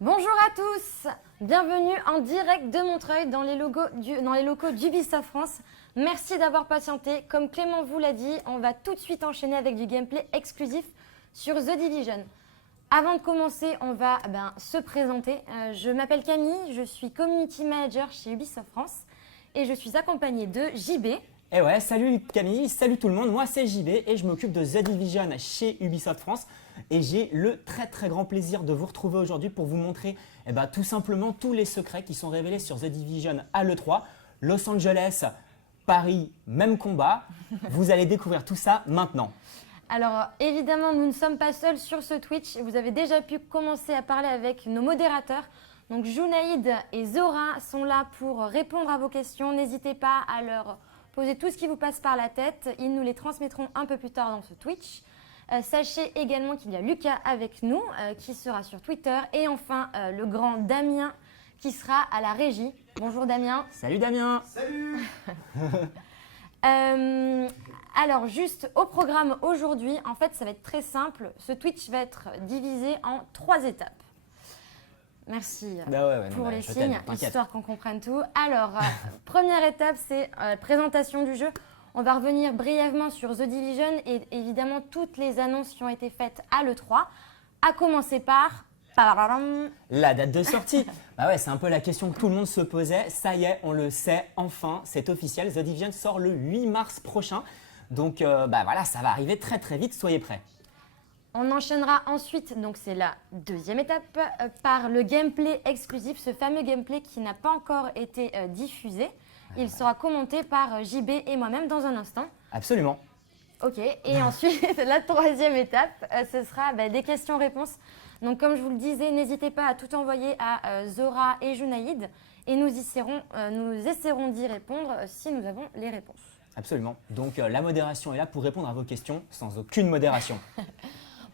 Bonjour à tous, bienvenue en direct de Montreuil dans les locaux d'Ubisoft France. Merci d'avoir patienté. Comme Clément vous l'a dit, on va tout de suite enchaîner avec du gameplay exclusif sur The Division. Avant de commencer, on va se présenter. Je m'appelle Camille, je suis Community Manager chez Ubisoft France et je suis accompagnée de JB. Eh ouais, salut Camille, salut tout le monde, moi c'est JB et je m'occupe de The Division chez Ubisoft France et j'ai le très grand plaisir de vous retrouver aujourd'hui pour vous montrer tout simplement tous les secrets qui sont révélés sur The Division à l'E3, Los Angeles, Paris, même combat. Vous allez découvrir tout ça maintenant. Alors évidemment, nous ne sommes pas seuls sur ce Twitch, vous avez déjà pu commencer à parler avec nos modérateurs. Donc Junaïd et Zora sont là pour répondre à vos questions, n'hésitez pas à leur posez tout ce qui vous passe par la tête. Ils nous les transmettront un peu plus tard dans ce Twitch. Sachez également qu'il y a Lucas avec nous, qui sera sur Twitter. Et enfin, le grand Damien, qui sera à la régie. Bonjour Damien. Salut Damien. Salut. Alors, juste au programme aujourd'hui, en fait, ça va être très simple. Ce Twitch va être divisé en 3 étapes. Merci pour les signes, histoire qu'on comprenne tout. Alors, première étape, c'est présentation du jeu. On va revenir brièvement sur The Division et évidemment toutes les annonces qui ont été faites à l'E3, à commencer par la date de sortie. C'est un peu la question que tout le monde se posait. Ça y est, on le sait, enfin, c'est officiel. The Division sort le 8 mars prochain. Donc voilà, ça va arriver très vite, soyez prêts. On enchaînera ensuite, donc c'est la deuxième étape, par le gameplay exclusif, ce fameux gameplay qui n'a pas encore été diffusé. Il sera commenté par JB et moi-même dans un instant. Absolument. Ok, et ensuite, la troisième étape, ce sera des questions-réponses. Donc comme je vous le disais, n'hésitez pas à tout envoyer à Zora et Junaïd et nous essaierons d'y répondre si nous avons les réponses. Absolument. Donc la modération est là pour répondre à vos questions sans aucune modération.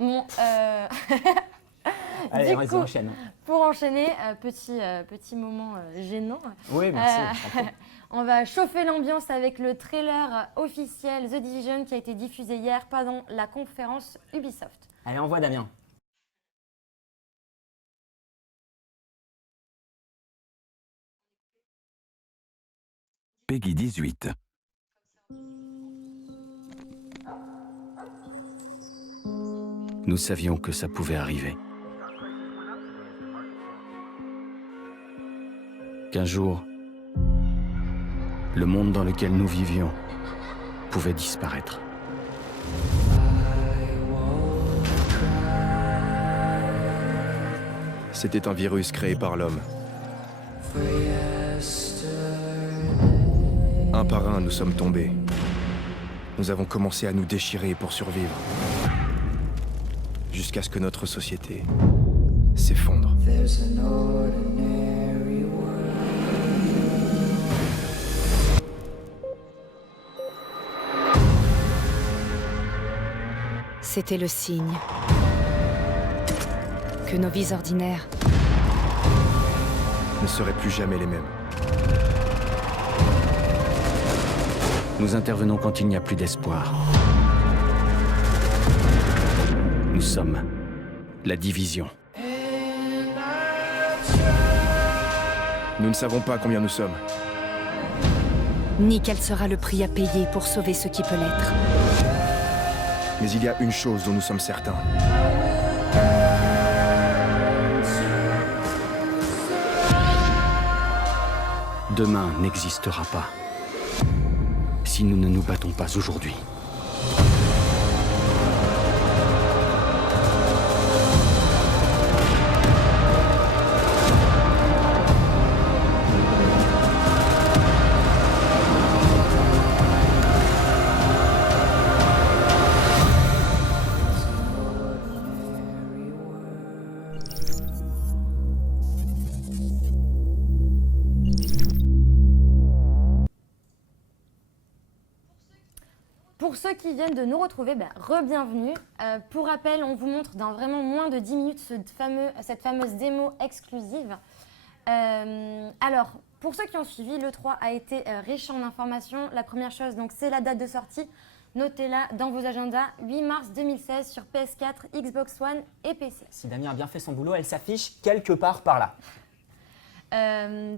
Bon, allez, on enchaîne. Pour enchaîner, petit moment gênant. Oui, merci. On va chauffer l'ambiance avec le trailer officiel The Division qui a été diffusé hier pendant la conférence Ubisoft. Allez, envoie Damien. Peggy 18. Nous savions que ça pouvait arriver. Qu'un jour, le monde dans lequel nous vivions pouvait disparaître. C'était un virus créé par l'homme. Un par un, nous sommes tombés. Nous avons commencé à nous déchirer pour survivre. Jusqu'à ce que notre société s'effondre. C'était le signe que nos vies ordinaires ne seraient plus jamais les mêmes. Nous intervenons quand il n'y a plus d'espoir. Nous sommes la Division. Nous ne savons pas combien nous sommes. ni quel sera le prix à payer pour sauver ce qui peut l'être. Mais il y a une chose dont nous sommes certains. Demain n'existera pas si nous ne nous battons pas aujourd'hui. Pour ceux qui viennent de nous retrouver, re-bienvenue. Pour rappel, on vous montre dans vraiment moins de 10 minutes cette fameuse démo exclusive. Alors, pour ceux qui ont suivi, l'E3 a été riche en informations. La première chose, donc, c'est la date de sortie. Notez-la dans vos agendas, 8 mars 2016 sur PS4, Xbox One et PC. Si Damien a bien fait son boulot, elle s'affiche quelque part par là.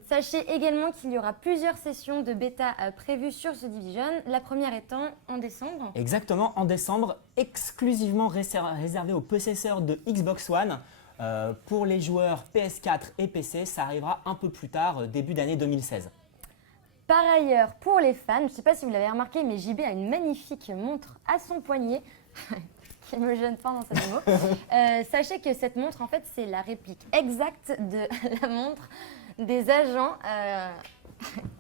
Sachez également qu'il y aura plusieurs sessions de bêta prévues sur The Division, la première étant en décembre. Exactement, en décembre, exclusivement réservé aux possesseurs de Xbox One. Pour les joueurs PS4 et PC, ça arrivera un peu plus tard, début d'année 2016. Par ailleurs, pour les fans, je ne sais pas si vous l'avez remarqué, mais JB a une magnifique montre à son poignet qui me gêne pas dans sa démo. Sachez que cette montre, en fait, c'est la réplique exacte de la montre des agents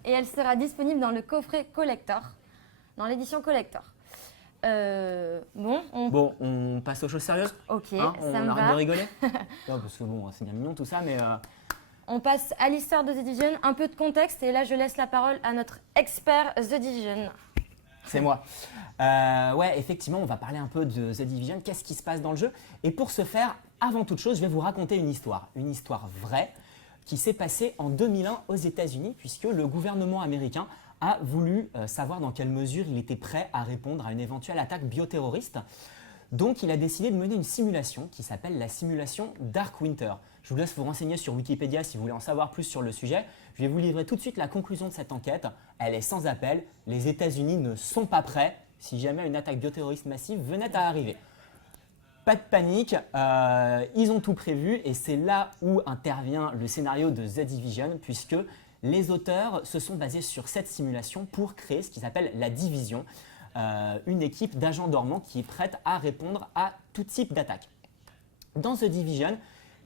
et elle sera disponible dans le coffret collector, dans l'édition collector. Bon, on passe aux choses sérieuses. Ok, hein, ça on me arrête va. de rigoler. Non, parce que bon, c'est bien mignon tout ça, mais On passe à l'histoire de The Division, un peu de contexte et là je laisse la parole à notre expert The Division. c'est moi. Ouais, effectivement, on va parler un peu de The Division. Qu'est-ce qui se passe dans le jeu? Et pour ce faire, avant toute chose, je vais vous raconter une histoire vraie qui s'est passée en 2001 aux États-Unis, puisque le gouvernement américain a voulu savoir dans quelle mesure il était prêt à répondre à une éventuelle attaque bioterroriste. Donc, il a décidé de mener une simulation qui s'appelle la simulation Dark Winter. Je vous laisse vous renseigner sur Wikipédia si vous voulez en savoir plus sur le sujet. Je vais vous livrer tout de suite la conclusion de cette enquête. Elle est sans appel. Les États-Unis ne sont pas prêts si jamais une attaque bioterroriste massive venait à arriver. Pas de panique, ils ont tout prévu et c'est là où intervient le scénario de The Division puisque les auteurs se sont basés sur cette simulation pour créer ce qu'ils appellent la Division, une équipe d'agents dormants qui est prête à répondre à tout type d'attaque. Dans The Division,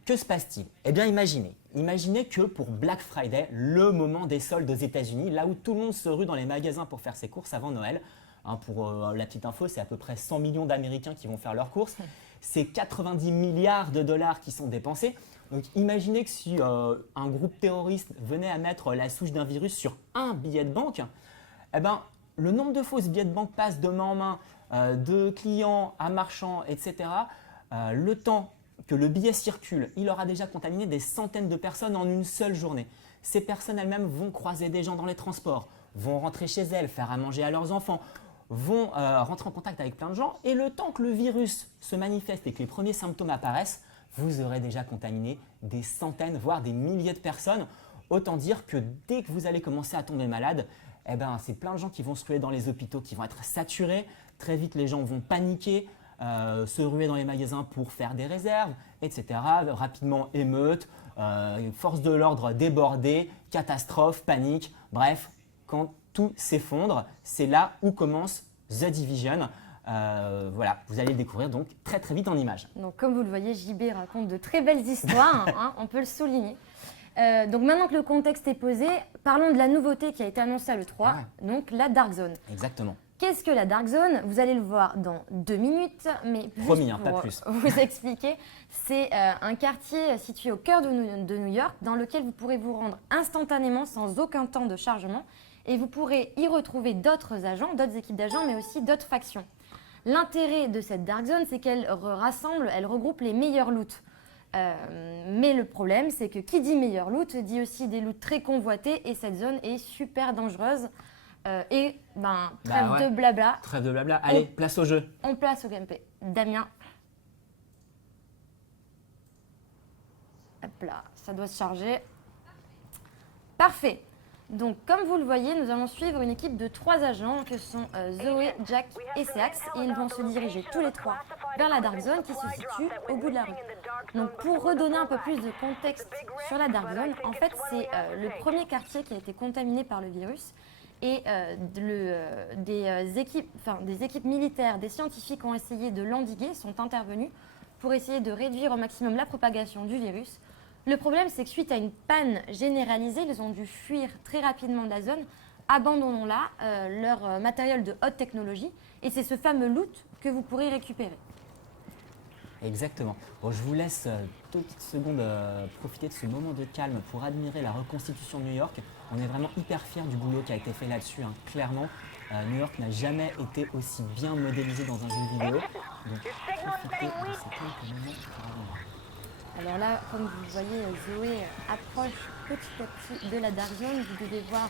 que se passe-t-il? Eh bien imaginez que pour Black Friday, le moment des soldes aux États-Unis, là où tout le monde se rue dans les magasins pour faire ses courses avant Noël, hein, pour la petite info, c'est à peu près 100 millions d'Américains qui vont faire leurs courses. C'est 90 milliards de dollars qui sont dépensés. Donc imaginez que si un groupe terroriste venait à mettre la souche d'un virus sur un billet de banque, eh ben, le nombre de fausses billets de banque passe de main en main, de clients à marchands, etc. Le temps que le billet circule, il aura déjà contaminé des centaines de personnes en une seule journée. Ces personnes elles-mêmes vont croiser des gens dans les transports, vont rentrer chez elles, faire à manger à leurs enfants, vont rentrer en contact avec plein de gens et le temps que le virus se manifeste et que les premiers symptômes apparaissent, vous aurez déjà contaminé des centaines, voire des milliers de personnes. Autant dire que dès que vous allez commencer à tomber malade, eh ben, c'est plein de gens qui vont se ruer dans les hôpitaux, qui vont être saturés. Très vite, les gens vont paniquer, se ruer dans les magasins pour faire des réserves, etc. Rapidement, émeute, force de l'ordre débordée, catastrophe, panique. Bref, quand tout s'effondre, c'est là où commence The Division. Voilà, vous allez le découvrir donc très très vite en images. Donc comme vous le voyez, JB raconte de très belles histoires, hein, on peut le souligner. Donc maintenant que le contexte est posé, parlons de la nouveauté qui a été annoncée à l'E3, donc la Dark Zone. Exactement. Qu'est-ce que la Dark Zone? Vous allez le voir dans 2 minutes, mais Promis, juste hein, pas pour plus. vous expliquer, c'est un quartier situé au cœur de New York dans lequel vous pourrez vous rendre instantanément sans aucun temps de chargement et vous pourrez y retrouver d'autres agents, d'autres équipes d'agents, mais aussi d'autres factions. L'intérêt de cette Dark Zone, c'est qu'elle rassemble, elle regroupe les meilleurs loots. Mais le problème, c'est que qui dit meilleur loot dit aussi des loots très convoités et cette zone est super dangereuse. Trêve de blabla. Trêve de blabla. Allez, place au jeu. On place au gameplay. Damien. Hop là, ça doit se charger. Parfait. Donc, comme vous le voyez, nous allons suivre une équipe de 3 agents que sont Zoé, Jack et Seax. Et ils vont se diriger tous les 3 vers la Dark Zone qui se situe au bout de la rue. Donc, pour redonner un peu plus de contexte sur la Dark Zone, en fait, c'est le premier quartier qui a été contaminé par le virus. Et des équipes militaires, des scientifiques ont essayé de l'endiguer, sont intervenus pour essayer de réduire au maximum la propagation du virus. Le problème, c'est que suite à une panne généralisée, ils ont dû fuir très rapidement de la zone. Abandonnons là leur matériel de haute technologie et c'est ce fameux loot que vous pourrez récupérer. Exactement. Bon, je vous laisse 2 petites secondes profiter de ce moment de calme pour admirer la reconstitution de New York. On est vraiment hyper fiers du boulot qui a été fait là-dessus. Hein. Clairement, New York n'a jamais été aussi bien modélisé dans un jeu vidéo. Donc, profitez de ces quelques moments pour avoir. Alors là, comme vous voyez, Zoé approche petit à petit de la Dark Zone. Vous devez voir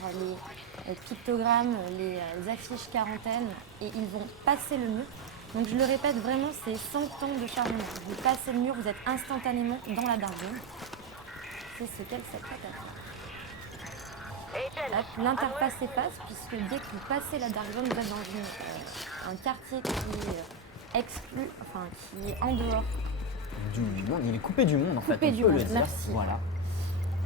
les pictogrammes, les affiches quarantaine et ils vont passer le mur. Donc je le répète vraiment, c'est 100 ans de chargement. Vous passez le mur, vous êtes instantanément dans la Dark Zone. C'est ce qu'elle s'apprête à faire. Hop, l'interface s'efface puisque dès que vous passez la Dark Zone, vous êtes dans un quartier qui est exclu, enfin qui est en dehors. Du monde, il est coupé du monde en fait, Coupé on du peut monde, le dire. merci. Voilà.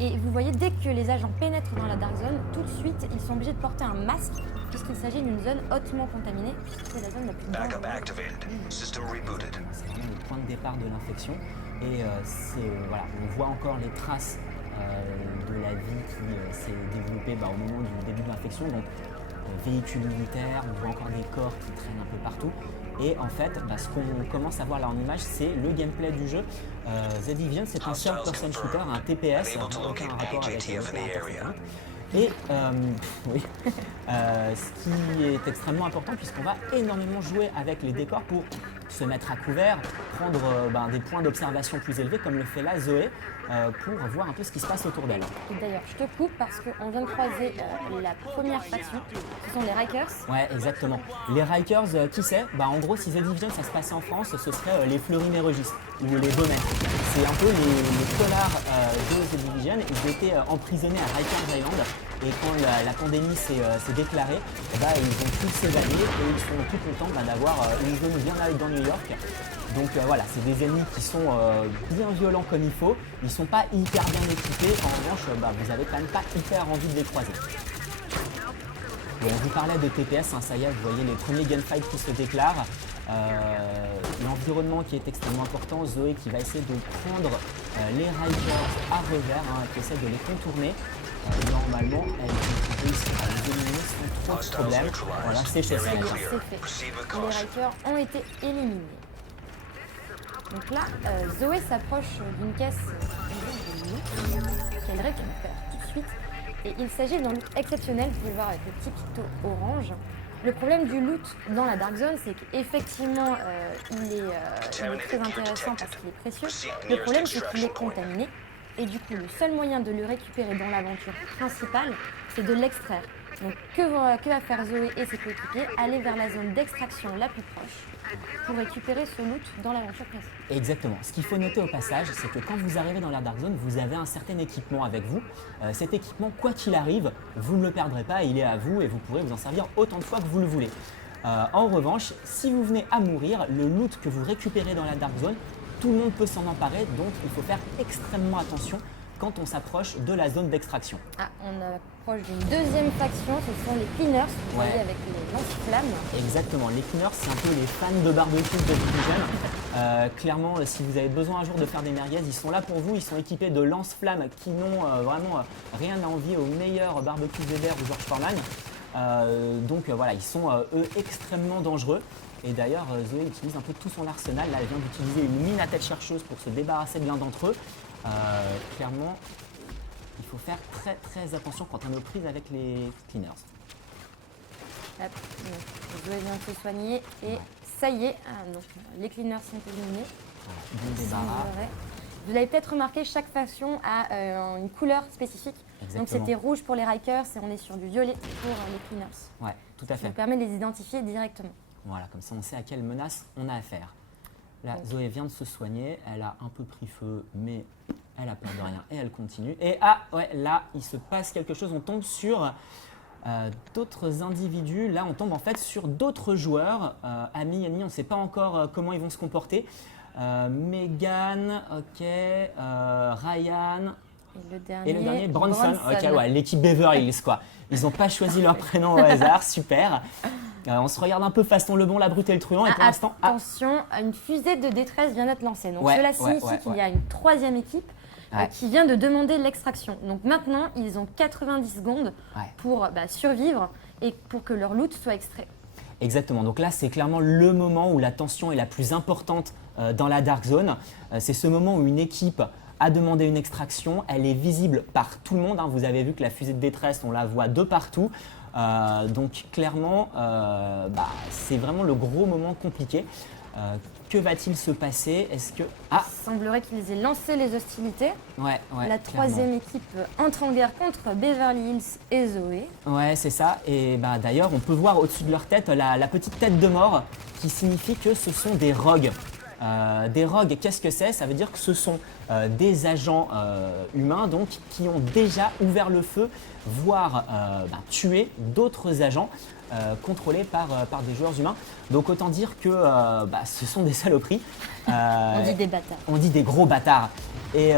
Et vous voyez, dès que les agents pénètrent dans la Dark Zone, tout de suite, ils sont obligés de porter un masque puisqu'il s'agit d'une zone hautement contaminée, puisque c'est la zone la plus dangereuse. C'est vraiment le point de départ de l'infection. Et voilà, on voit encore les traces de la vie qui s'est développée au moment du début de l'infection. Donc, véhicules militaires, on voit encore des corps qui traînent un peu partout. Et en fait, ce qu'on commence à voir là en image, c'est le gameplay du jeu. The Division, c'est un third-person shooter, un TPS, aucun rapport avec les autres. Et oui, ce qui est extrêmement important puisqu'on va énormément jouer avec les décors pour se mettre à couvert, prendre des points d'observation plus élevés comme le fait là Zoé pour voir un peu ce qui se passe autour d'elle. Et d'ailleurs, je te coupe parce qu'on vient de croiser la première faction, ce sont les Rikers. Ouais, exactement. Les Rikers, qui c'est en gros, si The Division ça se passait en France, ce serait les Fleury-Mérogis ou les Baumettes. C'est un peu les connards de The Division. Ils étaient emprisonnés à Rikers Island et quand la pandémie s'est déclarée, ils ont tous s'évader et ils sont tout contents d'avoir une zone bien là dans New York. Donc voilà, c'est des ennemis qui sont bien violents comme il faut. Ils ne sont pas hyper bien équipés. En revanche, vous n'avez quand même pas hyper envie de les croiser. Bon, on vous parlait de TPS, ça y est, vous voyez les premiers gunfights qui se déclarent. L'environnement qui est extrêmement important. Zoé qui va essayer de prendre les Rikers à revers, qui essaie de les contourner. Normalement, elle peut réussir à les éliminer sans trop de problème. Voilà, c'est chez Ça y est, elle. c'est fait. Les Rikers ont été éliminés. Donc là, Zoé s'approche d'une caisse qu'elle récupère tout de suite. Et il s'agit d'un loot exceptionnel, vous pouvez le voir avec le petit picto orange. Le problème du loot dans la Dark Zone, c'est qu'effectivement, il est très intéressant parce qu'il est précieux. Le problème, c'est qu'il est contaminé. Et du coup, le seul moyen de le récupérer dans l'aventure principale, c'est de l'extraire. Donc, que va faire Zoé et ses coéquipiers? Aller vers la zone d'extraction la plus proche pour récupérer ce loot dans l'aventure principale. Exactement. Ce qu'il faut noter au passage, c'est que quand vous arrivez dans la Dark Zone, vous avez un certain équipement avec vous. Cet équipement, quoi qu'il arrive, vous ne le perdrez pas, il est à vous et vous pourrez vous en servir autant de fois que vous le voulez. En revanche, si vous venez à mourir, le loot que vous récupérez dans la Dark Zone, tout le monde peut s'en emparer, donc il faut faire extrêmement attention quand on s'approche de la zone d'extraction. Ah, on approche d'une deuxième faction, ce sont les Cleaners, vous voyez avec les lance-flammes. Exactement, les Cleaners, c'est un peu les fans de barbecue de Division. Clairement, si vous avez besoin un jour de faire des merguez, ils sont là pour vous, ils sont équipés de lance-flammes qui n'ont vraiment rien à envier au meilleur barbecue Weber ou George Foreman. Donc voilà, ils sont eux extrêmement dangereux. Et d'ailleurs, Zoé utilise un peu tout son arsenal. Là, elle vient d'utiliser une mine à tête chercheuse pour se débarrasser de l'un d'entre eux. Clairement, il faut faire très très attention quand on est aux prises avec les Cleaners. Hop, donc, Zoé vient de se soigner et ça y est, donc, les Cleaners sont éliminés. Voilà, bon débarras. Vous avez peut-être remarqué, chaque faction a une couleur spécifique. Exactement. Donc c'était rouge pour les Rikers et on est sur du violet pour les Cleaners. Ouais, tout à Ça fait. nous permet de les identifier directement. Voilà, comme ça on sait à quelle menace on a affaire. Là, Zoé vient de se soigner, elle a un peu pris feu, mais elle a peur de rien et elle continue. Et là, il se passe quelque chose, on tombe sur d'autres individus. Là, on tombe en fait sur d'autres joueurs, amis, ennemis, on ne sait pas encore comment ils vont se comporter. Megan, ok, Ryan. Et le dernier, Bronson. Ok, ouais, l'équipe Beverly Hills, quoi. Ils n'ont pas choisi leur prénom au hasard, super. On se regarde un peu façon le bon, la brute et le truand. Et pour l'instant, attention, une fusée de détresse vient d'être lancée. Donc cela signifie qu'il y a une troisième équipe qui vient de demander l'extraction. Donc maintenant, ils ont 90 secondes pour survivre et pour que leur loot soit extrait. Exactement. Donc là, c'est clairement le moment où la tension est la plus importante dans la Dark Zone. C'est ce moment où une équipe a demandé une extraction. Elle est visible par tout le monde. Vous avez vu que la fusée de détresse, on la voit de partout. Donc clairement, c'est vraiment le gros moment compliqué. Que va-t-il se passer? Est-ce que... Ah, Il semblerait qu'ils aient lancé les hostilités. ouais, La troisième équipe entre en guerre contre Beverly Hills et Zoé. Ouais, c'est ça. Et bah, d'ailleurs, on peut voir au-dessus de leur tête la petite tête de mort qui signifie que ce sont des rogues. Des rogues, qu'est-ce que c'est? Ça veut dire que ce sont des agents humains donc, qui ont déjà ouvert le feu, voire tué d'autres agents contrôlés par des joueurs humains. Donc autant dire que ce sont des saloperies. On dit des bâtards. On dit des gros bâtards. Et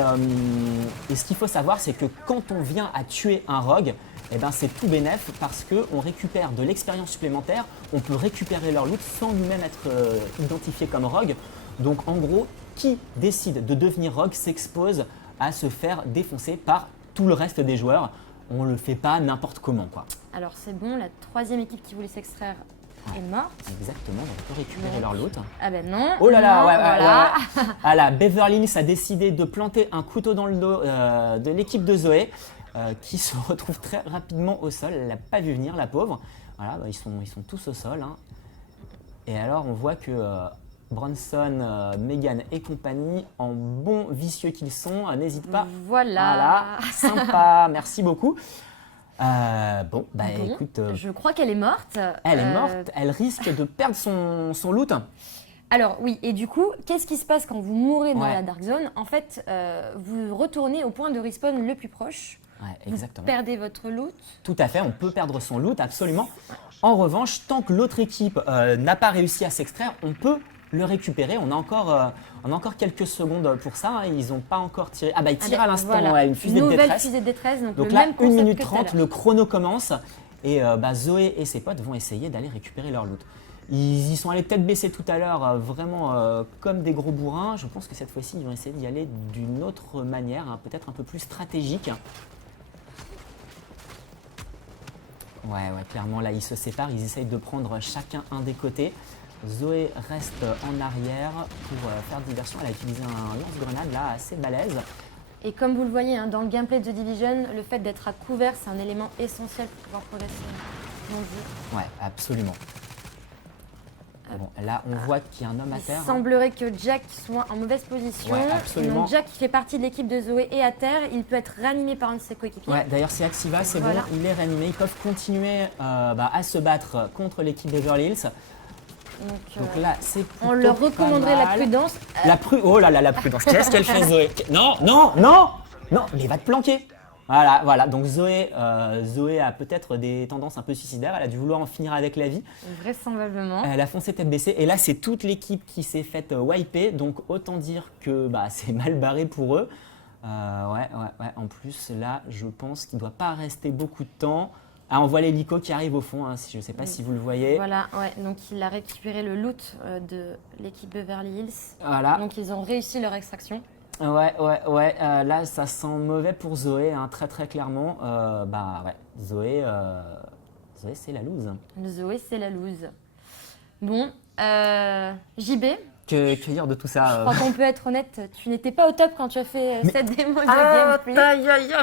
ce qu'il faut savoir, c'est que quand on vient à tuer un rogue, eh ben, c'est tout bénef parce qu'on récupère de l'expérience supplémentaire, on peut récupérer leur loot sans nous-mêmes être identifié comme rogue. Donc en gros, qui décide de devenir rogue s'expose à se faire défoncer par tout le reste des joueurs. On le fait pas n'importe comment, quoi. Alors c'est bon, la troisième équipe qui voulait s'extraire est morte. Exactement, on peut récupérer leur loot. Ah ben non. Oh là là, non, ouais, voilà. ouais. Ah là, Beverly Hills a décidé de planter un couteau dans le dos de l'équipe de Zoé, qui se retrouve très rapidement au sol. Elle l'a pas vu venir, la pauvre. Voilà, ils sont tous au sol. Hein. Et alors, on voit que Bronson, Megan et compagnie, en bons vicieux qu'ils sont, n'hésitent pas. Voilà. Sympa, merci beaucoup. Bon, écoute, Je crois qu'elle est morte. elle est morte, elle risque de perdre son loot. Alors oui, et du coup, qu'est-ce qui se passe quand vous mourrez dans Ouais. la Dark Zone? En fait, vous retournez au point de respawn le plus proche. Ouais, Vous exactement. perdez votre loot. Tout à fait, on peut perdre son loot, absolument. En revanche, tant que l'autre équipe n'a pas réussi à s'extraire, on peut le récupérer. On a encore quelques secondes pour ça. Hein. Ils n'ont pas encore tiré. Ah bah ils tirent à l'instant, Voilà. ouais, une fusée de Nouvelle détresse. fusée de détresse. Donc Donc le là, même 1 concept minute que tout à 30, l'heure. le chrono commence. Et Zoé et ses potes vont essayer d'aller récupérer leur loot. Ils y sont allés tête baissée tout à l'heure, vraiment comme des gros bourrins. Je pense que cette fois-ci, ils vont essayer d'y aller d'une autre manière, hein, peut-être un peu plus stratégique. Ouais, clairement, là, ils se séparent. Ils essayent de prendre chacun un des côtés. Zoé reste en arrière pour faire diversion. Elle a utilisé un lance-grenade, là, assez balèze. Et comme vous le voyez hein, dans le gameplay de The Division, le fait d'être à couvert, c'est un élément essentiel pour pouvoir progresser dans le jeu. Ouais, absolument. Bon, là, on voit qu'il y a un homme à terre. Il semblerait que Jack soit en mauvaise position. Ouais, absolument. Donc Jack, qui fait partie de l'équipe de Zoé, est à terre. Il peut être réanimé par un de ses coéquipiers. Ouais, d'ailleurs, c'est Axiva, c'est Voilà. bon, il est réanimé. Ils peuvent continuer à se battre contre l'équipe de Beverly Hills. Donc là, c'est plutôt on leur pas recommanderait la mal. prudence. Oh là là, la prudence. Qu'est-ce qu'elle fait, Zoé? Non, mais va te planquer. Voilà. Donc Zoé a peut-être des tendances un peu suicidaires. Elle a dû vouloir en finir avec la vie. Vraisemblablement. Elle a foncé tête baissée. Et là, c'est toute l'équipe qui s'est faite wiper. Donc autant dire que c'est mal barré pour eux. Ouais. En plus, là, je pense qu'il ne doit pas rester beaucoup de temps. Ah, on voit l'hélico qui arrive au fond. Hein, je ne sais pas si vous le voyez. Voilà, ouais. Donc il a récupéré le loot de l'équipe Beverly Hills. Voilà. Donc ils ont réussi leur extraction. Ouais. Là, ça sent mauvais pour Zoé, hein, très très clairement. Zoé, c'est la loose. Zoé, c'est la loose. Bon, JB, Que dire de tout ça je crois qu'on peut être honnête, tu n'étais pas au top quand tu as fait cette démo de gameplay.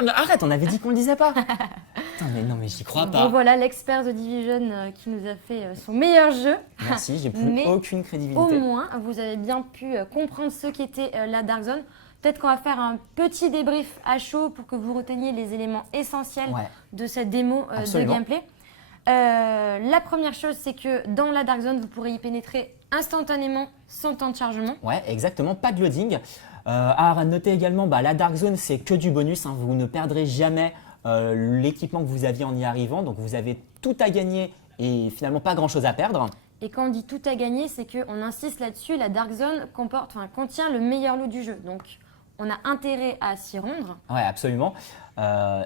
Mais arrête, on avait dit qu'on le disait pas. Putain, mais j'y crois pas. Bon voilà, l'expert de Division qui nous a fait son meilleur jeu. Merci, j'ai plus Mais aucune Au crédibilité. moins, vous avez bien pu comprendre ce qu'était la Dark Zone. Peut-être qu'on va faire un petit débrief à chaud pour que vous reteniez les éléments essentiels Ouais. de cette démo de Absolument. gameplay. La première chose, c'est que dans la Dark Zone, vous pourrez y pénétrer instantanément sans temps de chargement. Ouais, exactement, pas de loading. À noter également, la Dark Zone, c'est que du bonus. Hein, vous ne perdrez jamais l'équipement que vous aviez en y arrivant. Donc vous avez tout à gagner et finalement pas grand-chose à perdre. Et quand on dit tout à gagner, c'est qu'on insiste là-dessus, la Dark Zone contient le meilleur lot du jeu. Donc on a intérêt à s'y rendre. Ouais, absolument.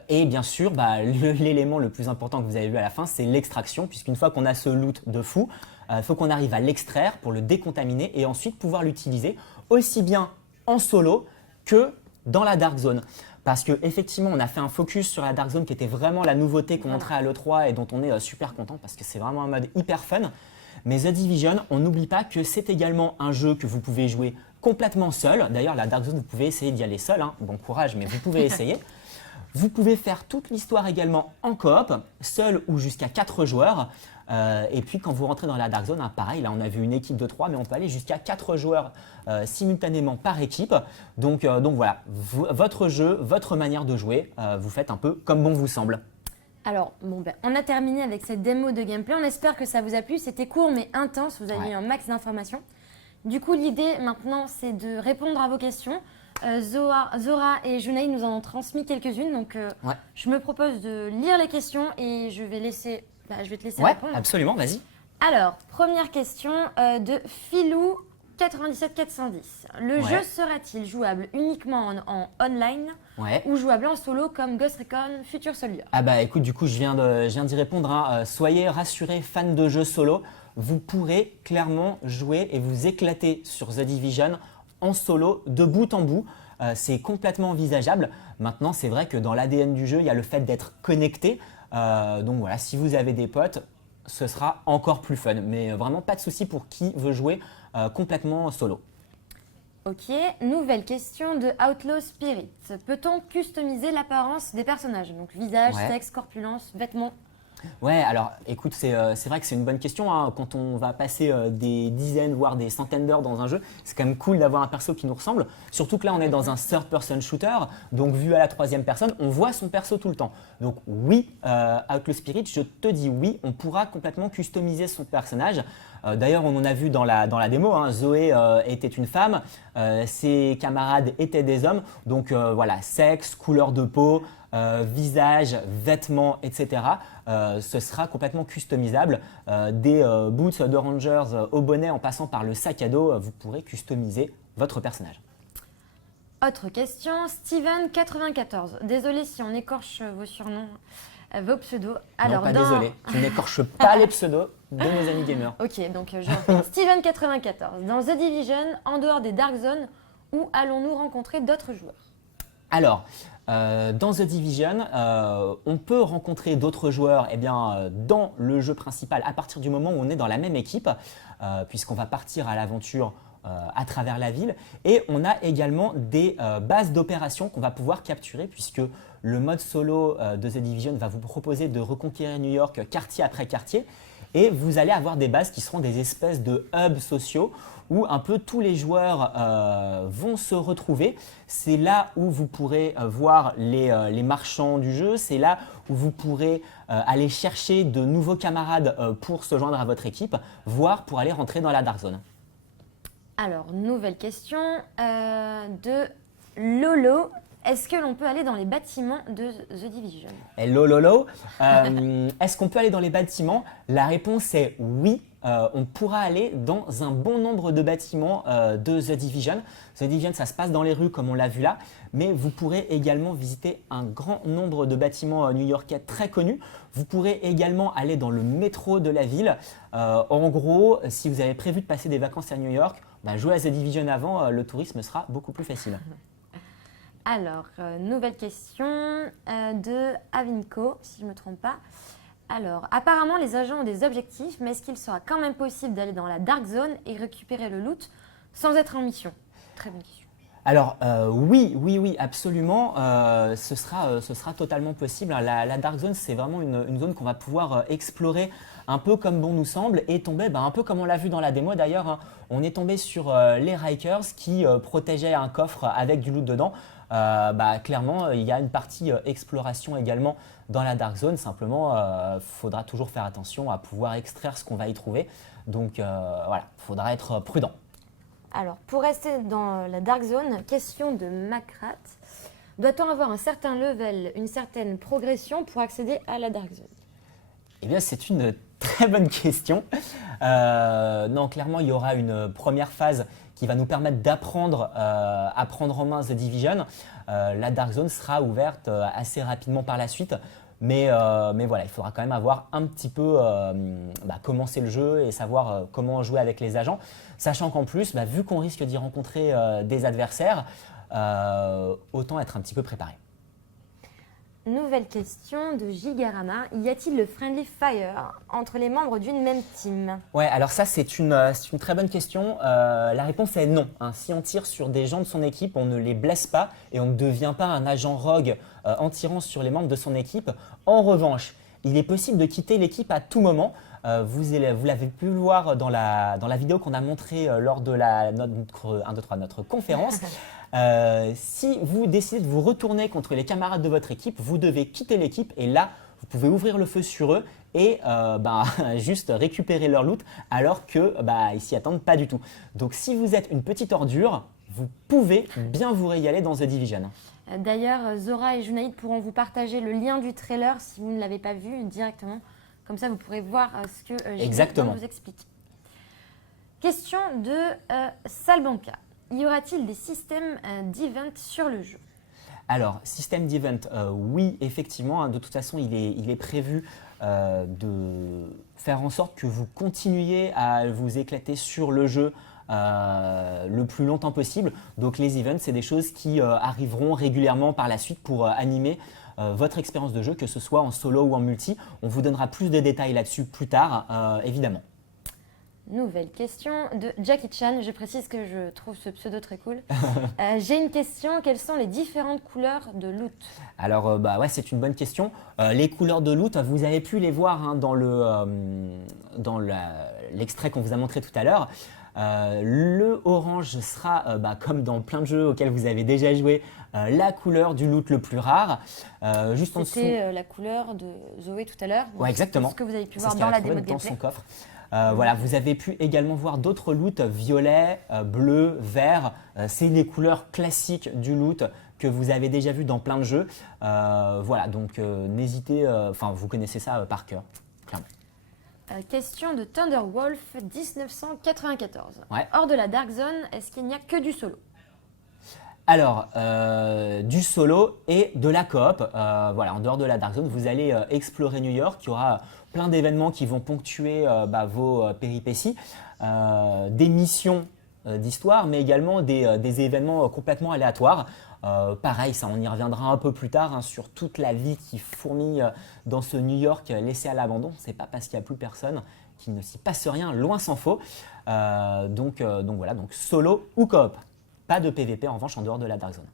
Et bien sûr, l'élément le plus important que vous avez vu à la fin, c'est l'extraction, puisqu'une fois qu'on a ce loot de fou, il faut qu'on arrive à l'extraire pour le décontaminer et ensuite pouvoir l'utiliser aussi bien en solo que dans la Dark Zone. Parce qu'effectivement, on a fait un focus sur la Dark Zone qui était vraiment la nouveauté qu'on montrait à l'E3 et dont on est super content parce que c'est vraiment un mode hyper fun. Mais The Division, on n'oublie pas que c'est également un jeu que vous pouvez jouer complètement seul. D'ailleurs, la Dark Zone, vous pouvez essayer d'y aller seul. Hein. Bon courage, mais vous pouvez essayer. Vous pouvez faire toute l'histoire également en coop, seul ou jusqu'à 4 joueurs. Et puis quand vous rentrez dans la Dark Zone, hein, pareil, là on a vu une équipe de 3, mais on peut aller jusqu'à 4 joueurs simultanément par équipe. Donc voilà, votre jeu, votre manière de jouer, vous faites un peu comme bon vous semble. Alors, on a terminé avec cette démo de gameplay. On espère que ça vous a plu. C'était court mais intense. Vous avez eu un max d'informations. Du coup, l'idée maintenant, c'est de répondre à vos questions. Zora et Junaid nous en ont transmis quelques-unes. Donc, je me propose de lire les questions et je vais te laisser répondre. Absolument, vas-y. Alors, première question de Philou 97410. Le jeu sera-t-il jouable uniquement en online ou jouable en solo comme Ghost Recon Future Soldier? Ah bah écoute, du coup je viens d'y répondre, hein. Soyez rassurés, fans de jeux solo, vous pourrez clairement jouer et vous éclater sur The Division en solo de bout en bout. C'est complètement envisageable. Maintenant c'est vrai que dans l'ADN du jeu, il y a le fait d'être connecté. Donc voilà, si vous avez des potes, ce sera encore plus fun. Mais vraiment pas de souci pour qui veut jouer complètement solo. Ok, nouvelle question de Outlaw Spirit. Peut-on customiser l'apparence des personnages? Donc visage, sexe, corpulence, vêtements? Ouais, alors écoute, c'est vrai que c'est une bonne question, hein. Quand on va passer des dizaines, voire des centaines d'heures dans un jeu, c'est quand même cool d'avoir un perso qui nous ressemble. Surtout que là, on est dans un third-person shooter, donc vu à la troisième personne, on voit son perso tout le temps. Donc oui, Outlaw Spirit, je te dis oui, on pourra complètement customiser son personnage. D'ailleurs, on en a vu dans la démo, hein, Zoé était une femme, ses camarades étaient des hommes. Donc voilà, sexe, couleur de peau, visage, vêtements, etc. Ce sera complètement customisable. Des boots de Rangers au bonnet en passant par le sac à dos, vous pourrez customiser votre personnage. Autre question, Steven94. Désolé si on écorche vos surnoms, vos pseudos. Alors, non, pas désolé, tu n'écorches pas les pseudos de nos amis gamers. Ok, donc je reprends. Steven94. Dans The Division, en dehors des Dark Zones, où allons-nous rencontrer d'autres joueurs? Alors, dans The Division, on peut rencontrer d'autres joueurs dans le jeu principal à partir du moment où on est dans la même équipe, puisqu'on va partir à l'aventure à travers la ville. Et on a également des bases d'opération qu'on va pouvoir capturer, puisque le mode solo de The Division va vous proposer de reconquérir New York quartier après quartier. Et vous allez avoir des bases qui seront des espèces de hubs sociaux où un peu tous les joueurs vont se retrouver. C'est là où vous pourrez voir les marchands du jeu. C'est là où vous pourrez aller chercher de nouveaux camarades pour se joindre à votre équipe, voire pour aller rentrer dans la Dark Zone. Alors, nouvelle question de Lolo. Est-ce que l'on peut aller dans les bâtiments de The Division? Hello Lolo, est-ce qu'on peut aller dans les bâtiments? La réponse est oui. On pourra aller dans un bon nombre de bâtiments de The Division. The Division, ça se passe dans les rues comme on l'a vu là, mais vous pourrez également visiter un grand nombre de bâtiments new-yorkais très connus. Vous pourrez également aller dans le métro de la ville. En gros, si vous avez prévu de passer des vacances à New York, jouez à The Division avant, le tourisme sera beaucoup plus facile. Alors, nouvelle question de Avinco, si je ne me trompe pas. Alors, apparemment, les agents ont des objectifs, mais est-ce qu'il sera quand même possible d'aller dans la Dark Zone et récupérer le loot sans être en mission? Très bonne question. Alors oui, absolument, ce sera totalement possible. La Dark Zone, c'est vraiment une zone qu'on va pouvoir explorer un peu comme bon nous semble et tomber un peu comme on l'a vu dans la démo d'ailleurs. Hein, on est tombé sur les Rikers qui protégeaient un coffre avec du loot dedans. Clairement, il y a une partie exploration également dans la Dark Zone. Simplement, faudra toujours faire attention à pouvoir extraire ce qu'on va y trouver. Donc voilà, faudra être prudent. Alors, pour rester dans la Dark Zone, question de Macrat. Doit-on avoir un certain level, une certaine progression pour accéder à la Dark Zone? Eh bien, c'est une très bonne question. Non, clairement, il y aura une première phase qui va nous permettre d'apprendre à prendre en main The Division. La Dark Zone sera ouverte assez rapidement par la suite. Mais voilà, il faudra quand même avoir un petit peu commencé le jeu et savoir comment jouer avec les agents. Sachant qu'en plus, vu qu'on risque d'y rencontrer des adversaires, autant être un petit peu préparé. Nouvelle question de Gigarama. Y a-t-il le friendly fire entre les membres d'une même team? Ouais, alors ça c'est une très bonne question. La réponse est non, hein. Si on tire sur des gens de son équipe, on ne les blesse pas et on ne devient pas un agent rogue en tirant sur les membres de son équipe. En revanche, il est possible de quitter l'équipe à tout moment. Vous l'avez pu le voir dans la vidéo qu'on a montrée lors de notre conférence. Si vous décidez de vous retourner contre les camarades de votre équipe, vous devez quitter l'équipe et là, vous pouvez ouvrir le feu sur eux et juste récupérer leur loot alors que ils s'y attendent pas du tout. Donc si vous êtes une petite ordure, vous pouvez bien vous régaler dans The Division. D'ailleurs, Zora et Junaïd pourront vous partager le lien du trailer si vous ne l'avez pas vu directement. Comme ça, vous pourrez voir ce que Exactement. vous explique. Question de Salbanka. Y aura-t-il des systèmes d'event sur le jeu? Alors, système d'event, oui, effectivement. Hein, de toute façon, il est prévu de faire en sorte que vous continuiez à vous éclater sur le jeu le plus longtemps possible. Donc, les events, c'est des choses qui arriveront régulièrement par la suite pour animer votre expérience de jeu, que ce soit en solo ou en multi. On vous donnera plus de détails là-dessus plus tard, évidemment. Nouvelle question de Jackie Chan. Je précise que je trouve ce pseudo très cool. J'ai une question. Quelles sont les différentes couleurs de loot? Alors, ouais, c'est une bonne question. Les couleurs de loot, vous avez pu les voir hein, dans l'extrait qu'on vous a montré tout à l'heure. Le orange sera, comme dans plein de jeux auxquels vous avez déjà joué, la couleur du loot le plus rare. Juste en dessous. C'était la couleur de Zoé tout à l'heure. Ouais, exactement. Ce que vous avez pu C'est voir ce dans qu'elle la a trouvé démo de dans gameplay. son coffre. Voilà, vous avez pu également voir d'autres loots, violet, bleu, vert. C'est les couleurs classiques du loot que vous avez déjà vu dans plein de jeux. Voilà, donc n'hésitez, vous connaissez ça par cœur, clairement. Question de Thunderwolf 1994. Ouais. Hors de la Dark Zone, est-ce qu'il n'y a que du solo? Alors, du solo et de la coop. Voilà, en dehors de la Dark Zone, vous allez explorer New York. Il y aura plein d'événements qui vont ponctuer vos péripéties, des missions d'histoire, mais également des événements complètement aléatoires. Pareil, ça, on y reviendra un peu plus tard hein, sur toute la vie qui fourmille dans ce New York laissé à l'abandon. C'est pas parce qu'il n'y a plus personne qu'il ne s'y passe rien, loin s'en faut. Donc voilà, donc solo ou coop. Pas de PVP en revanche en dehors de la Dark Zone.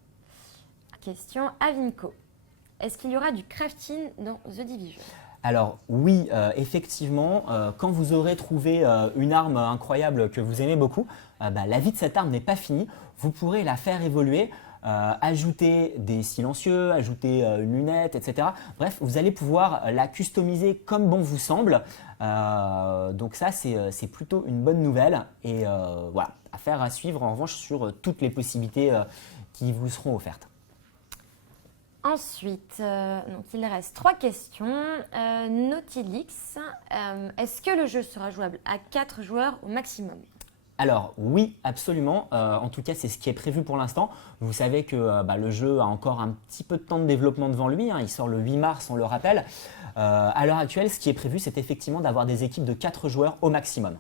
Question Avinco. Est-ce qu'il y aura du crafting dans The Division? Alors oui, effectivement, quand vous aurez trouvé une arme incroyable que vous aimez beaucoup, la vie de cette arme n'est pas finie. Vous pourrez la faire évoluer, ajouter des silencieux, ajouter une lunette, etc. Bref, vous allez pouvoir la customiser comme bon vous semble. Donc ça, c'est plutôt une bonne nouvelle. Et voilà, affaire à suivre en revanche sur toutes les possibilités qui vous seront offertes. Ensuite, donc il reste 3 questions. Nautilix, est-ce que le jeu sera jouable à 4 joueurs au maximum? Alors oui, absolument. En tout cas, c'est ce qui est prévu pour l'instant. Vous savez que le jeu a encore un petit peu de temps de développement devant lui. Hein. Il sort le 8 mars, on le rappelle. À l'heure actuelle, ce qui est prévu, c'est effectivement d'avoir des équipes de 4 joueurs au maximum.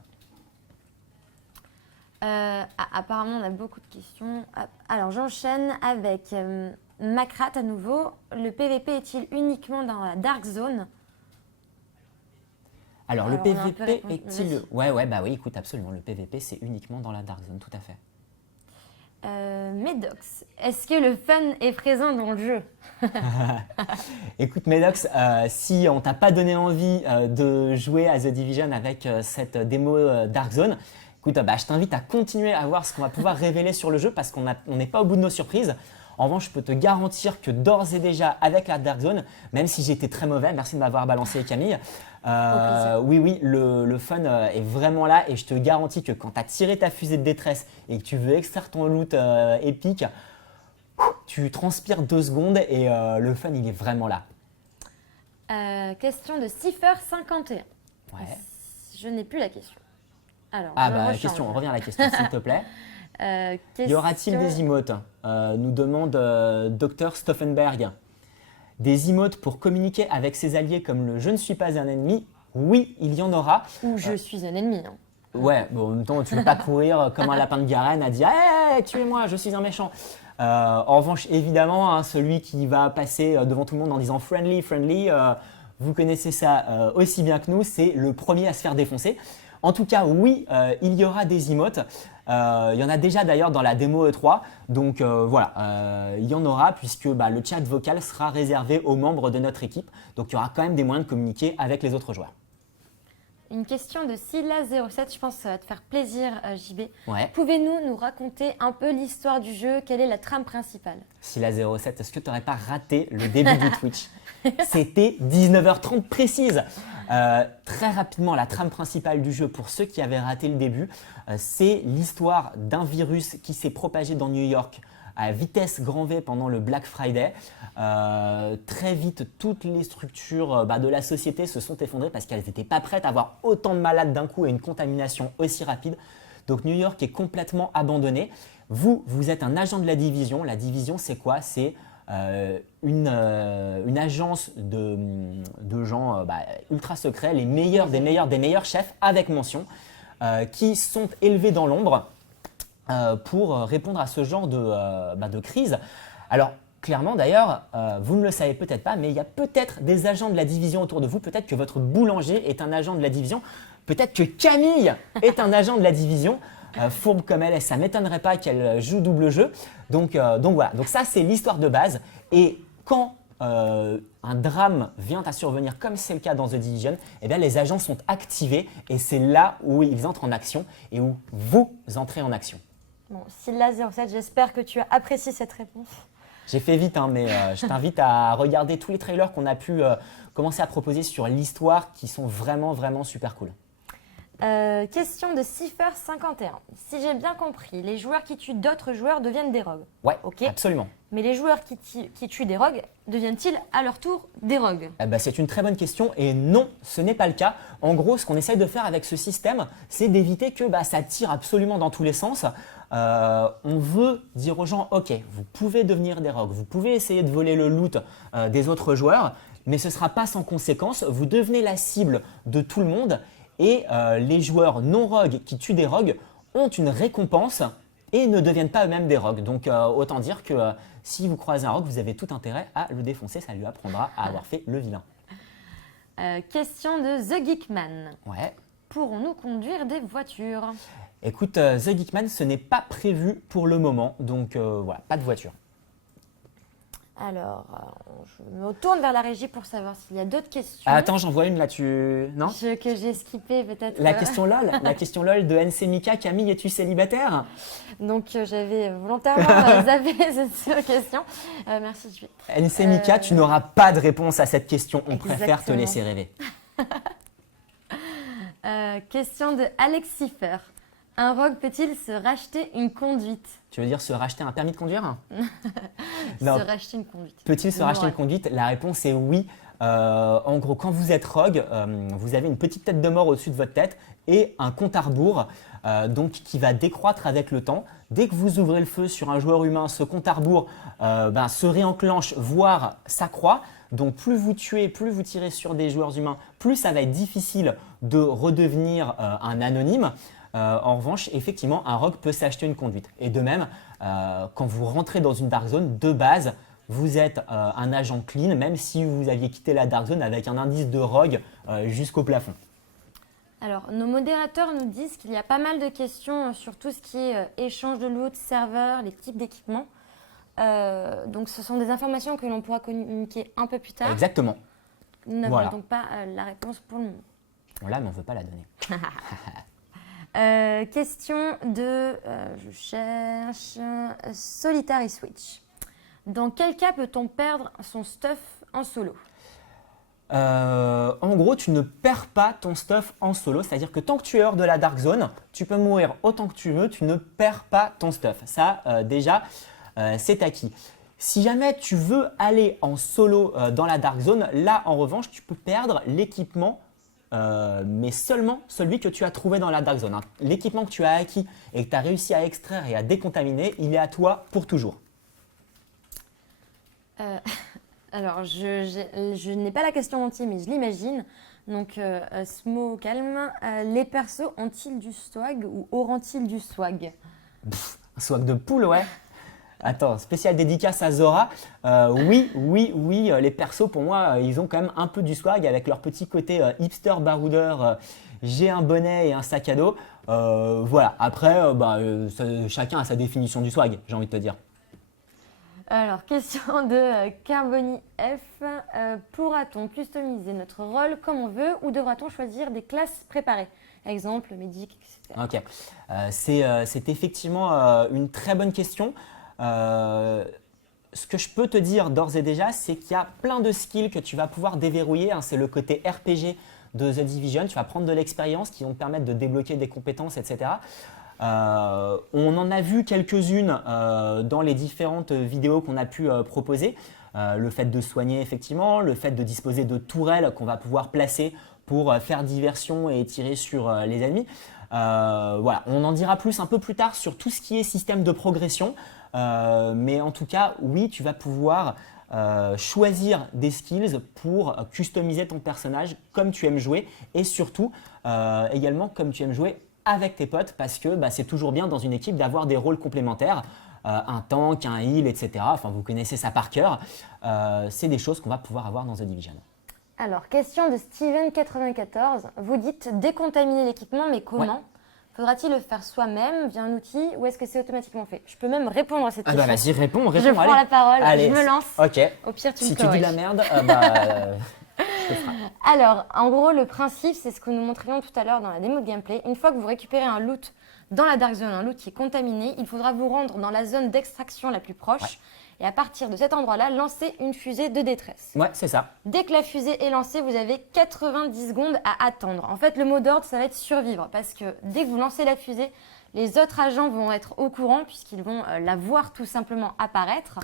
Apparemment, on a beaucoup de questions. Alors, j'enchaîne avec Macrat à nouveau. Le PVP est-il uniquement dans la Dark Zone? Alors, le on a un peu PVP répondu. est-il… Vas-y. Oui, écoute, absolument. Le PVP, c'est uniquement dans la Dark Zone, tout à fait. Medox, est-ce que le fun est présent dans le jeu? Écoute, Medox, si on t'a pas donné envie de jouer à The Division avec cette démo Dark Zone, écoute, je t'invite à continuer à voir ce qu'on va pouvoir révéler sur le jeu parce qu'on n'est pas au bout de nos surprises. En revanche, je peux te garantir que d'ores et déjà, avec la Dark Zone, même si j'étais très mauvais, merci de m'avoir balancé Camille, oui, le fun est vraiment là et je te garantis que quand tu as tiré ta fusée de détresse et que tu veux extraire ton loot épique, tu transpires 2 secondes et le fun, il est vraiment là. Question de Cipher51. Ouais. Je n'ai plus la question. Alors, Question, reviens à la question, s'il te plaît. Question... Y aura-t-il des emotes nous demande Dr Stauffenberg. Des emotes pour communiquer avec ses alliés comme le « je ne suis pas un ennemi ». Oui, il y en aura. Ou je suis un ennemi. Hein. Ouais, bon, en même temps, tu ne veux pas courir comme un lapin de Garenne à dire « Hey, tuez-moi, je suis un méchant ». En revanche, évidemment, hein, celui qui va passer devant tout le monde en disant friendly, friendly, vous connaissez ça aussi bien que nous, c'est le premier à se faire défoncer. En tout cas, oui, il y aura des emotes. Il y en a déjà d'ailleurs dans la démo E3. Donc voilà, il y en aura puisque le chat vocal sera réservé aux membres de notre équipe. Donc il y aura quand même des moyens de communiquer avec les autres joueurs. Une question de Silla07, je pense que ça va te faire plaisir, JB. Ouais. Pouvez-nous nous raconter un peu l'histoire du jeu? Quelle est la trame principale? Silla07, est-ce que tu n'aurais pas raté le début du Twitch? C'était 19h30 précise. Très rapidement, la trame principale du jeu, pour ceux qui avaient raté le début, c'est l'histoire d'un virus qui s'est propagé dans New York à vitesse grand V pendant le Black Friday. Très vite, toutes les structures de la société se sont effondrées parce qu'elles n'étaient pas prêtes à avoir autant de malades d'un coup et une contamination aussi rapide. Donc New York est complètement abandonné. Vous êtes un agent de la division. La division, c'est quoi? C'est une agence de gens ultra secrets, les meilleurs des meilleurs chefs avec mention, qui sont élevés dans l'ombre pour répondre à ce genre de crise. Alors clairement d'ailleurs, vous ne le savez peut-être pas, mais il y a peut-être des agents de la division autour de vous. Peut-être que votre boulanger est un agent de la division. Peut-être que Camille est un agent de la division. Fourbe comme elle est, ça ne m'étonnerait pas qu'elle joue double jeu. Donc voilà, donc ça c'est l'histoire de base. Et quand un drame vient à survenir, comme c'est le cas dans The Division, eh bien, les agents sont activés et c'est là où ils entrent en action et où vous entrez en action. Bon, Silla07, j'espère que tu as apprécié cette réponse. J'ai fait vite, hein, mais je t'invite à regarder tous les trailers qu'on a pu commencer à proposer sur l'histoire qui sont vraiment super cool. Question de Cipher51. Si j'ai bien compris, les joueurs qui tuent d'autres joueurs deviennent des rogues. Ouais, Ok. absolument. Mais les joueurs qui tuent des rogues deviennent-ils à leur tour des rogues? C'est une très bonne question et non, ce n'est pas le cas. En gros, ce qu'on essaye de faire avec ce système, c'est d'éviter que ça tire absolument dans tous les sens. On veut dire aux gens, ok, vous pouvez devenir des rogues, vous pouvez essayer de voler le loot des autres joueurs, mais ce ne sera pas sans conséquence. Vous devenez la cible de tout le monde. Et les joueurs non-rogues qui tuent des rogues ont une récompense et ne deviennent pas eux-mêmes des rogues. Donc autant dire que si vous croisez un rogue, vous avez tout intérêt à le défoncer, ça lui apprendra à avoir fait le vilain. Question de The Geekman. Ouais. Pourrons-nous conduire des voitures? Écoute, The Geekman, ce n'est pas prévu pour le moment, donc voilà, pas de voiture. Alors, je me retourne vers la régie pour savoir s'il y a d'autres questions. Ah, attends, j'en vois une là, non Que j'ai skippé peut-être. La question LOL, la question LOL de NC Mika, Camille, es-tu célibataire? Donc j'avais volontairement zappé cette question. Merci, je vais. NC Mika, tu n'auras pas de réponse à cette question, on préfère te Exactement. laisser rêver. Question de Alex Cipher. Un rogue peut-il se racheter une conduite? Tu veux dire se racheter un permis de conduire? Se Non. racheter une conduite. Peut-il se racheter une conduite? La réponse est oui. En gros, quand vous êtes rogue, vous avez une petite tête de mort au-dessus de votre tête et un compte à rebours donc, qui va décroître avec le temps. Dès que vous ouvrez le feu sur un joueur humain, ce compte à rebours se réenclenche, voire s'accroît. Donc plus vous tuez, plus vous tirez sur des joueurs humains, plus ça va être difficile de redevenir un anonyme. En revanche, effectivement, un rogue peut s'acheter une conduite. Et de même, quand vous rentrez dans une dark zone, de base, vous êtes un agent clean, même si vous aviez quitté la dark zone avec un indice de rogue jusqu'au plafond. Alors, nos modérateurs nous disent qu'il y a pas mal de questions sur tout ce qui est échange de loot, serveur, les types d'équipements. Donc, ce sont des informations que l'on pourra communiquer un peu plus tard. Exactement. Nous n'avons Voilà. donc pas la réponse pour le moment. On l'a, mais on ne veut pas la donner. Question de, je cherche, Solitary Switch. Dans quel cas peut-on perdre son stuff en solo? En gros, tu ne perds pas ton stuff en solo, c'est-à-dire que tant que tu es hors de la dark zone, tu peux mourir autant que tu veux, tu ne perds pas ton stuff. Ça, déjà, c'est acquis. Si jamais tu veux aller en solo dans la dark zone, là, en revanche, tu peux perdre l'équipement, mais seulement celui que tu as trouvé dans la dark zone. Hein. L'équipement que tu as acquis et que tu as réussi à extraire et à décontaminer, il est à toi pour toujours. Alors, je n'ai pas la question entière, mais je l'imagine. Donc, Smo calme. Les persos ont-ils du swag ou auront-ils du swag? Un swag de poule, ouais. Attends, spécial dédicace à Zora. Oui, les persos pour moi, ils ont quand même un peu du swag avec leur petit côté hipster baroudeur. J'ai un bonnet et un sac à dos. Voilà, après, chacun a sa définition du swag, j'ai envie de te dire. Alors, question de Carboni F. Pourra-t-on customiser notre rôle comme on veut ou devra-t-on choisir des classes préparées? Exemple, médic, etc. Ok, c'est effectivement une très bonne question. Ce que je peux te dire d'ores et déjà, c'est qu'il y a plein de skills que tu vas pouvoir déverrouiller. Hein. C'est le côté RPG de The Division. Tu vas prendre de l'expérience qui vont te permettre de débloquer des compétences, etc. On en a vu quelques-unes dans les différentes vidéos qu'on a pu proposer. Le fait de soigner, effectivement, le fait de disposer de tourelles qu'on va pouvoir placer pour faire diversion et tirer sur les ennemis. Voilà, on en dira plus un peu plus tard sur tout ce qui est système de progression. Mais en tout cas, oui, tu vas pouvoir choisir des skills pour customiser ton personnage comme tu aimes jouer et surtout également comme tu aimes jouer avec tes potes parce que c'est toujours bien dans une équipe d'avoir des rôles complémentaires. Un tank, un heal, etc. Enfin, vous connaissez ça par cœur. C'est des choses qu'on va pouvoir avoir dans The Division. Alors, question de Steven94. Vous dites décontaminer l'équipement, mais comment? Ouais. Faudra-t-il le faire soi-même via un outil ou est-ce que c'est automatiquement fait? Je peux même répondre à cette question. Vas-y, réponds. Je prends la parole, allez. je me lance. Ok. Au pire, tu Si me tu dis corriges. de la merde, je te ferai. Alors, en gros, le principe, c'est ce que nous montrions tout à l'heure dans la démo de gameplay. Une fois que vous récupérez un loot dans la Dark Zone, un loot qui est contaminé, il faudra vous rendre dans la zone d'extraction la plus proche. Ouais. Et à partir de cet endroit-là, lancer une fusée de détresse. Ouais, c'est ça. Dès que la fusée est lancée, vous avez 90 secondes à attendre. En fait, le mot d'ordre, ça va être survivre. Parce que dès que vous lancez la fusée, les autres agents vont être au courant puisqu'ils vont la voir tout simplement apparaître.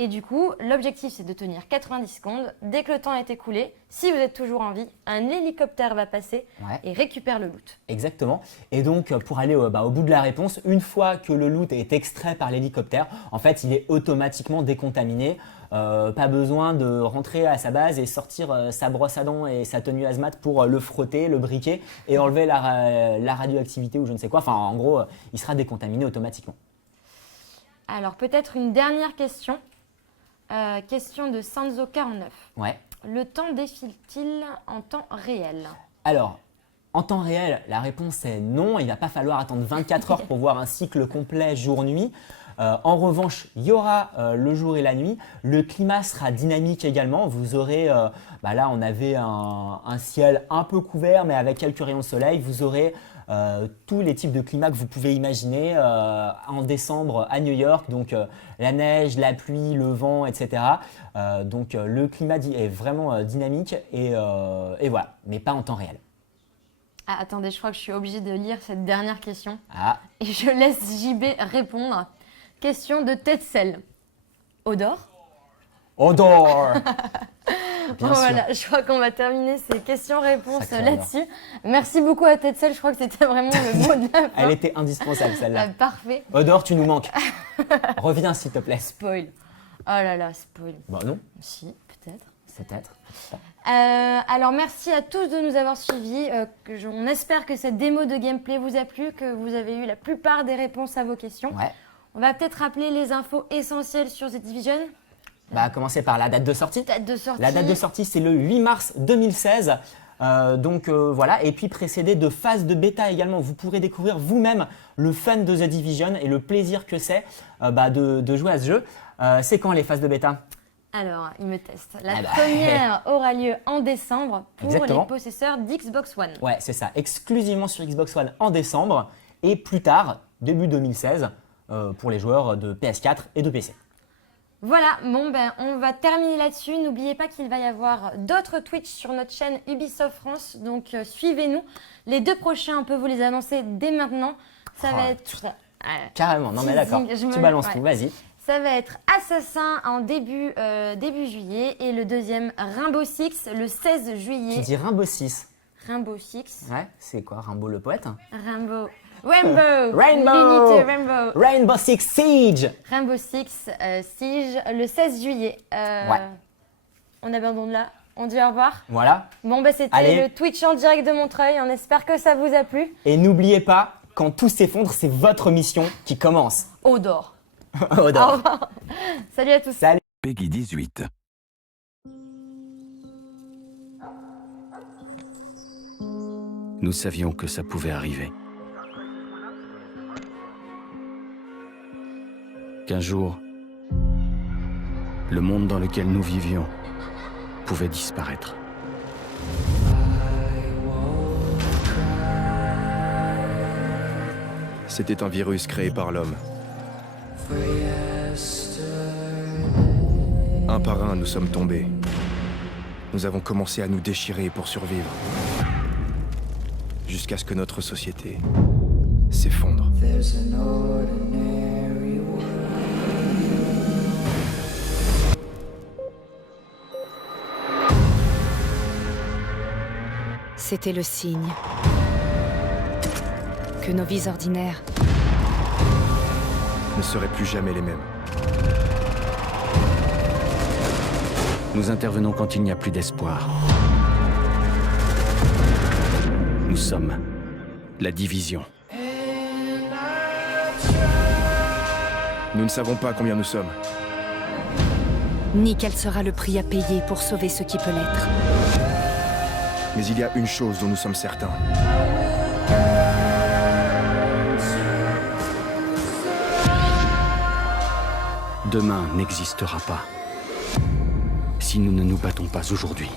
Et du coup, l'objectif, c'est de tenir 90 secondes. Dès que le temps est écoulé, si vous êtes toujours en vie, un hélicoptère va passer et récupère le loot. Exactement. Et donc, pour aller au bout de la réponse, une fois que le loot est extrait par l'hélicoptère, en fait, il est automatiquement décontaminé. Pas besoin de rentrer à sa base et sortir sa brosse à dents et sa tenue hazmat pour le frotter, le briquer et enlever la radioactivité ou je ne sais quoi. Enfin, en gros, il sera décontaminé automatiquement. Alors, peut-être une dernière question. Question de Sanzo49. Ouais. Le temps défile-t-il en temps réel? Alors, en temps réel, la réponse est non. Il ne va pas falloir attendre 24 heures pour voir un cycle complet jour-nuit. En revanche, il y aura le jour et la nuit. Le climat sera dynamique également. Vous aurez, là on avait un ciel un peu couvert mais avec quelques rayons de soleil. Vous aurez tous les types de climats que vous pouvez imaginer en décembre à New York. Donc la neige, la pluie, le vent, etc. Donc le climat est vraiment dynamique et voilà, mais pas en temps réel. Ah, attendez, je crois que je suis obligée de lire cette dernière question. Ah, Et je laisse JB répondre. Question de Tetzel. Odor? Odor. Bien sûr. Voilà, je crois qu'on va terminer ces questions-réponses Sacré là-dessus. Merci beaucoup à Tetzel, je crois que c'était vraiment le mot de la fin. Elle était indispensable celle-là. Parfait. Odor, tu nous manques. Reviens s'il te plaît. Spoil. Oh là là, spoil. Bon, non, Si, peut-être. peut-être. Alors merci à tous de nous avoir suivis. On espère que cette démo de gameplay vous a plu, que vous avez eu la plupart des réponses à vos questions. Ouais. On va peut-être rappeler les infos essentielles sur The Division. À commencer par la date de sortie. Date de sortie. La date de sortie, c'est le 8 mars 2016. Voilà, et puis précédé de phases de bêta également. Vous pourrez découvrir vous-même le fun de The Division et le plaisir que c'est de jouer à ce jeu. C'est quand les phases de bêta? Alors, il me teste. La Ah bah. première aura lieu en décembre pour Exactement. les possesseurs d'Xbox One. Ouais, c'est ça, exclusivement sur Xbox One en décembre et plus tard, début 2016, pour les joueurs de PS4 et de PC. Voilà, bon on va terminer là-dessus. N'oubliez pas qu'il va y avoir d'autres Twitch sur notre chaîne Ubisoft France, donc suivez-nous. Les 2 prochains, on peut vous les annoncer dès maintenant. Ça va être... Carrément, non mais d'accord, Teasing, tu balances ouais. tout, vas-y. Ça va être Assassin en début juillet et le deuxième Rainbow Six le 16 Tu juillet. dis Rainbow Six. Rainbow Six. Ouais, c'est quoi Rainbow le poète? Rainbow. Rainbow. L'unité Rainbow. Rainbow Six Siege. Rainbow Six Siege le 16 juillet. Ouais. On abandonne là. On dit au revoir. Voilà. Bon, c'était Allez. le Twitch en direct de Montreuil. On espère que ça vous a plu. Et n'oubliez pas, quand tout s'effondre, c'est votre mission qui commence. Odor. Au Au revoir. revoir. Salut à tous. Salut. Peggy 18. Nous savions que ça pouvait arriver. Qu'un jour, le monde dans lequel nous vivions pouvait disparaître. C'était un virus créé par l'homme. Un par un, nous sommes tombés. Nous avons commencé à nous déchirer pour survivre. Jusqu'à ce que notre société s'effondre. C'était le signe que nos vies ordinaires Ne seraient plus jamais les mêmes. Nous intervenons quand il n'y a plus d'espoir. Nous sommes la division. Nous ne savons pas combien nous sommes. ni quel sera le prix à payer pour sauver ce qui peut l'être. Mais il y a une chose dont nous sommes certains. Demain n'existera pas si nous ne nous battons pas aujourd'hui.